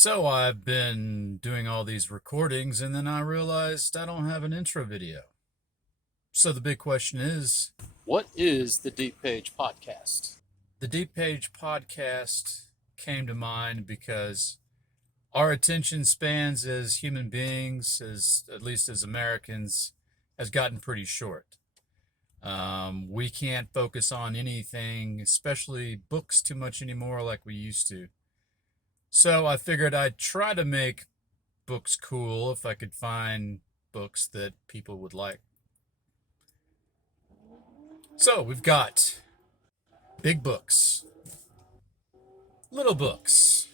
So I've been doing all these recordings and then I realized I don't have an intro video. So the big question is, What is the Deep Page Podcast? the Deep Page podcast came to mind because our attention spans as human beings, as at least as Americans, has gotten pretty short. We can't focus on anything, especially books, too much anymore like we used to. So I figured I'd try to make books cool if I could find books that people would like. So we've got big books, little books,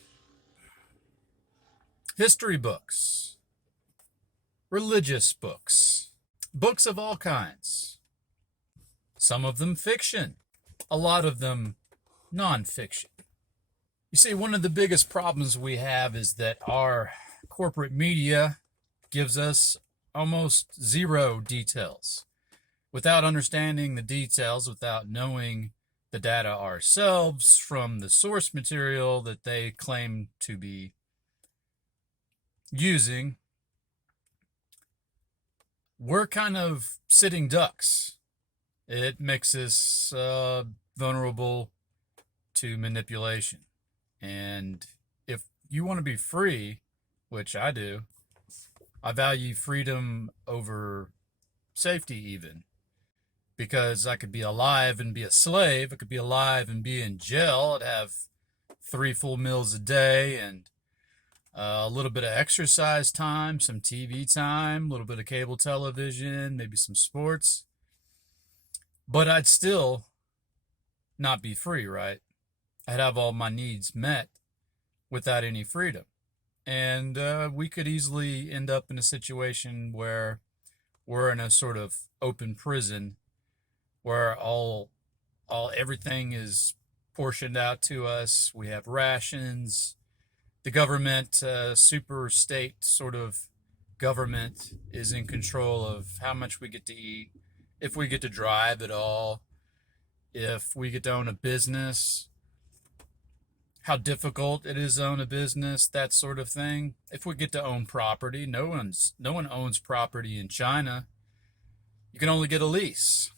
history books, religious books, books of all kinds. Some of them fiction, a lot of them nonfiction. You see, one of the biggest problems we have is that our corporate media gives us almost zero details. Without understanding the details, without knowing the data ourselves from the source material that they claim to be using, we're kind of sitting ducks. It makes us vulnerable to manipulation. And if you want to be free, which I do, I value freedom over safety even. Because I could be alive and be a slave. I could be alive and be in jail. I'd have 3 full meals a day and a little bit of exercise time, some TV time, a little bit of cable television, maybe some sports. But I'd still not be free, right? I'd have all my needs met without any freedom. And we could easily end up in a situation where we're in a sort of open prison where everything is portioned out to us. We have rations. The government, super state sort of government, is in control of how much we get to eat, if we get to drive at all, if we get to own a business, how difficult it is to own a business, that sort of thing. If we get to own property, no one owns property in China. You can only get a lease.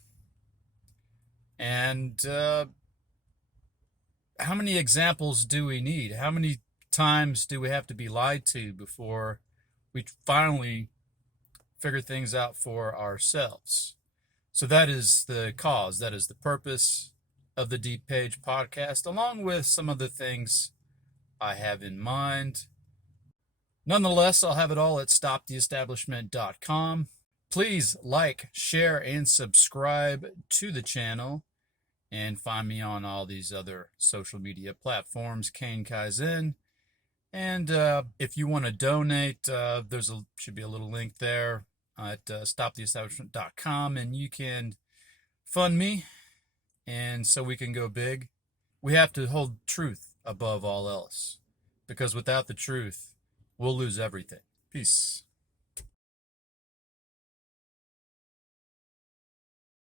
And how many examples do we need? How many times do we have to be lied to before we finally figure things out for ourselves? So that is the cause, that is the purpose of the Deep Page podcast, along with some other things I have in mind. Nonetheless, I'll have it all at stoptheestablishment.com. Please like, share, and subscribe to the channel. And find me on all these other social media platforms, Kai-Zen. And if you want to donate, should be a little link there at stoptheestablishment.com, and you can fund me, and so we can go big. We have to hold truth above all else, because without the truth, we'll lose everything. Peace.